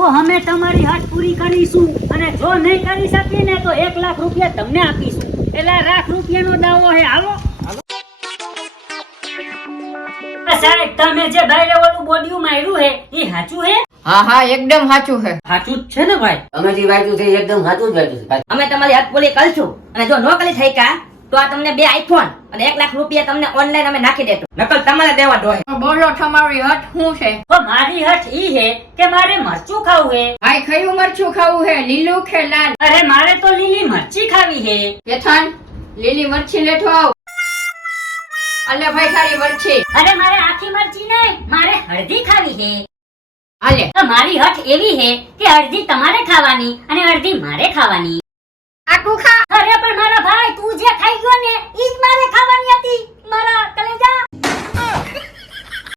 તો અમે તમારી હાથ પૂરી કરીશું અને જો નહીં કરી શકીએ ને તો 1 લાખ રૂપિયા તમને આપીશું. એટલે ₹1 લાખ નો દાવો છે. હાલો સાહેબ, તમે જે ભાઈ ઓલું બોડિયું માર્યું હે એ સાચું હે? હા હા એકદમ સાચું છે. સાચું જ છે ને ભાઈ? અમે જે વાંચ્યું છે એકદમ સાચું જ વાંચ્યું છે ભાઈ. અમે તમારી હાથ પૂરી કરશું અને જો નો કરી થઈ કા તો આ તમને 2 આઈફોન અને 1 લાખ રૂપિયા તમને ઓનલાઈન અમે નાખી દેતું. નકલ તમારે દેવા જોઈએ. બોલો તમારી હટ શું છે? તો મારી હઠ ઈ હે કે મારે મરચું ખાવું હે. ભાઈ કયું મરચું ખાવું છે, લીલું કે લાલ? અરે મારે તો લીલી મરચી ખાવી હે. કેથાન લીલી મરચી લેતો આવ. અલે ભાઈ તારી મરચી. અરે મારે આખી મરચી નહીં, મારે હળદી ખાવી હે. હાલે તો મારી હઠ એવી હે કે અડધી તમારે ખાવાની અને અડધી મારે ખાવાની. આટલું ખા. અરે પણ મારા ભાઈ, તું જે ખાઈ ગયો ને ઈ જ મારે ખાવાની હતી. મારા કલેજા